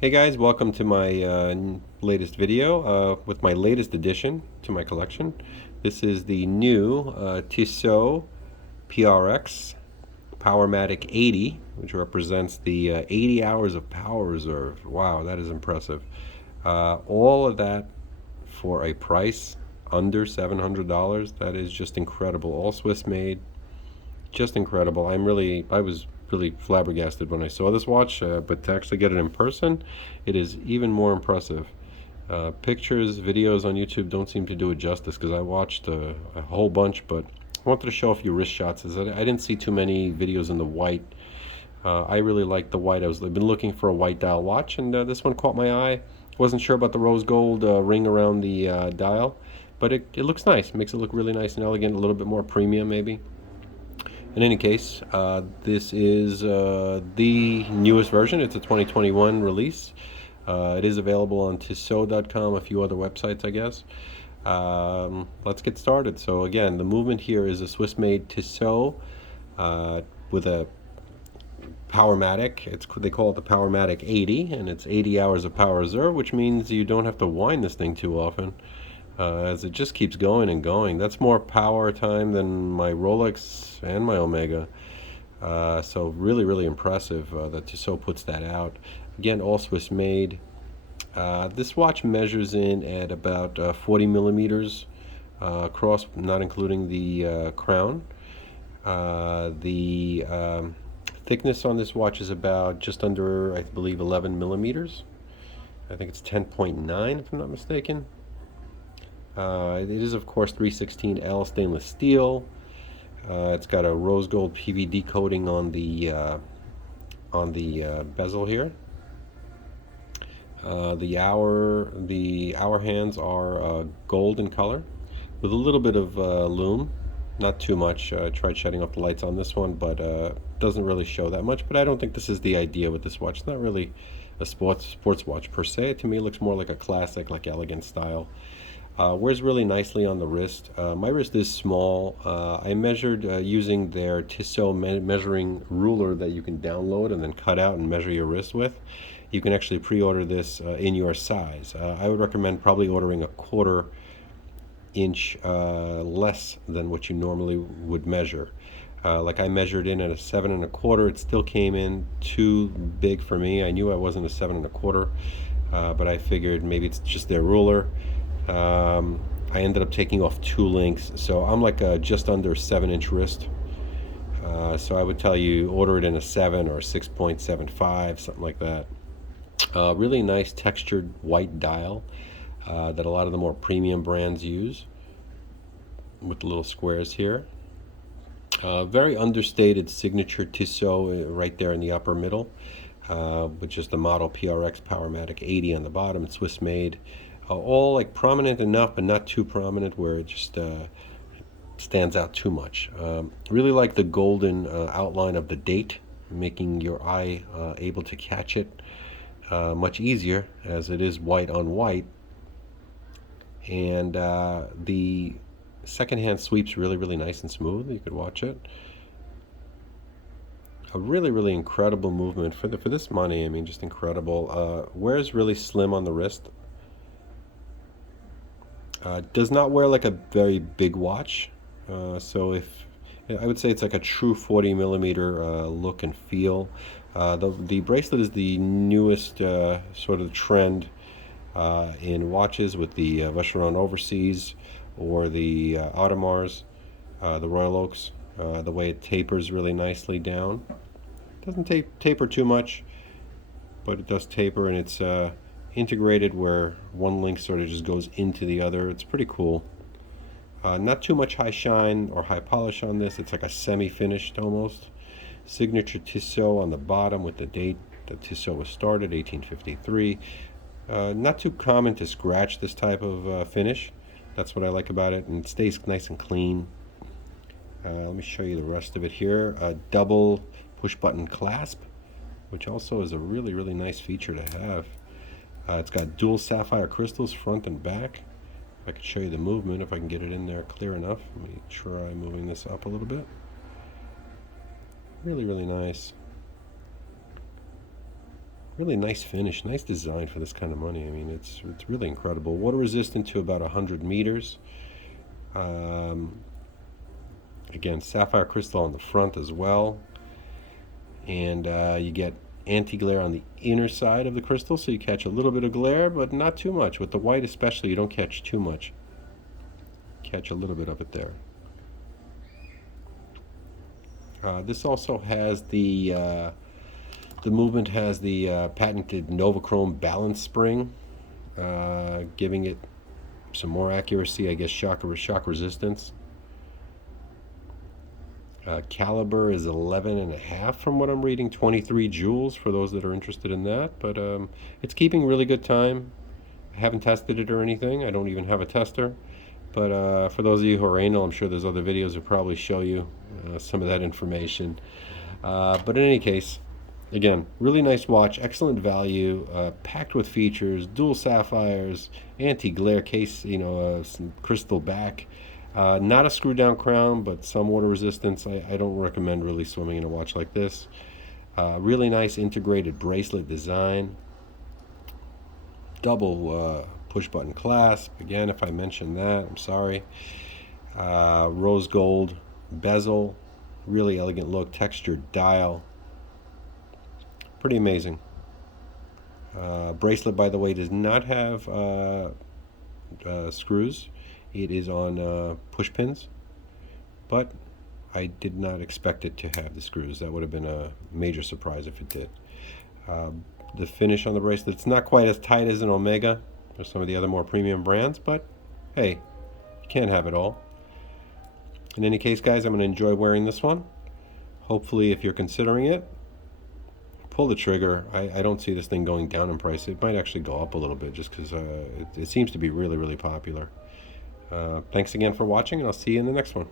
Hey guys, welcome to my latest video with my latest addition to my collection. This is the new Tissot Prx Powermatic 80, which represents the 80 hours of power reserve. Wow, that is impressive. All of that for a price under $700. That is just incredible. All Swiss made, just incredible. I was really flabbergasted when I saw this watch, but to actually get it in person, it is even more impressive. Pictures, videos on YouTube don't seem to do it justice because I watched a whole bunch, but I wanted to show a few wrist shots. I didn't see too many videos in the white. I really like the white. I've been looking for a white dial watch, and this one caught my eye. Wasn't sure about the rose gold ring around the dial, but it looks nice. Makes it look really nice and elegant, a little bit more premium maybe. In any case, this is the newest version. It's a 2021 release. It is available on Tissot.com, a few other websites, I guess. Let's get started. So again, the movement here is a Swiss-made Tissot with a Powermatic. They call it the Powermatic 80, and it's 80 hours of power reserve, which means you don't have to wind this thing too often. As it just keeps going and going. That's more power time than my Rolex and my Omega. So really, really impressive that Tissot puts that out. Again, all Swiss made. This watch measures in at about 40 millimeters across, not including the crown. The thickness on this watch is about just under, I believe, 11 millimeters. I think it's 10.9 if I'm not mistaken. It is, of course, 316L stainless steel. It's got a rose gold PVD coating on the bezel here. The hour hands are gold in color, with a little bit of lume, not too much. I tried shutting off the lights on this one, but doesn't really show that much. But I don't think this is the idea with this watch. It's not really a sports watch per se. To me, it looks more like a classic, like elegant style. Wears really nicely on the wrist. My wrist is small. I measured using their Tissot measuring ruler that you can download and then cut out and measure your wrist with. You can actually pre-order this in your size. I would recommend probably ordering a quarter-inch less than what you normally would measure. Like I measured in at a 7 1/4. It still came in too big for me. I knew I wasn't a 7 1/4, but I figured maybe it's just their ruler. I ended up taking off 2 links, so I'm like a just under 7-inch wrist. So I would tell you order it in a 7 or a 6.75, something like that. Really nice textured white dial that a lot of the more premium brands use, with the little squares here. Very understated signature Tissot right there in the upper middle, with just the model PRX Powermatic 80 on the bottom. It's Swiss made. All like prominent enough, but not too prominent where it just stands out too much. Really like the golden outline of the date, making your eye able to catch it much easier, as it is white on white. And the second-hand sweep's really, really nice and smooth. You could watch it. A really, really incredible movement for this money. I mean, just incredible. Wears really slim on the wrist. Does not wear like a very big watch, so if I would say it's like a true 40 millimeter look and feel. The bracelet is the newest sort of trend in watches, with the Vacheron Overseas or the Audemars, the Royal Oaks. The way it tapers really nicely down. Doesn't taper too much, but it does taper, and it's integrated where one link sort of just goes into the other. It's pretty cool. Not too much high shine or high polish on this. It's like a semi-finished almost. Signature Tissot on the bottom with the date that Tissot was started, 1853. Not too common to scratch this type of finish. That's what I like about it, and it stays nice and clean. Let me show you the rest of it here. A double push button clasp, which also is a really, really nice feature to have. It's got dual sapphire crystals front and back. I could show you the movement if I can get it in there clear enough. Let me try moving this up a little bit. Really, really nice. Really nice finish, nice design for this kind of money. I mean, it's really incredible. Water resistant to about 100 meters. Um, Again, sapphire crystal on the front as well, and you get anti-glare on the inner side of the crystal, so you catch a little bit of glare, but not too much. With the white especially, you don't catch too much. Catch a little bit of it there. This also has the movement has the patented Novachrome balance spring, giving it some more accuracy, I guess, shock resistance. Caliber is 11 and a half from what I'm reading, 23 joules for those that are interested in that, but it's keeping really good time. I haven't tested it or anything. I don't even have a tester, but for those of you who are anal, I'm sure there's other videos that probably show you some of that information. But in any case, again, really nice watch, excellent value, packed with features, dual sapphires, anti-glare case, some crystal back. Not a screw down crown, but some water resistance. I don't recommend really swimming in a watch like this. Really nice integrated bracelet design. Double push button clasp. Again, if I mentioned that, I'm sorry. Rose gold bezel. Really elegant look. Textured dial. Pretty amazing. Bracelet, by the way, does not have screws. It is on push pins, but I did not expect it to have the screws. That would have been a major surprise if it did. The finish on the bracelet, it's not quite as tight as an Omega or some of the other more premium brands, but hey, you can't have it all. In any case, guys, I'm going to enjoy wearing this one. Hopefully, if you're considering it, pull the trigger. I don't see this thing going down in price. It might actually go up a little bit just because it seems to be really, really popular. Thanks again for watching, and I'll see you in the next one.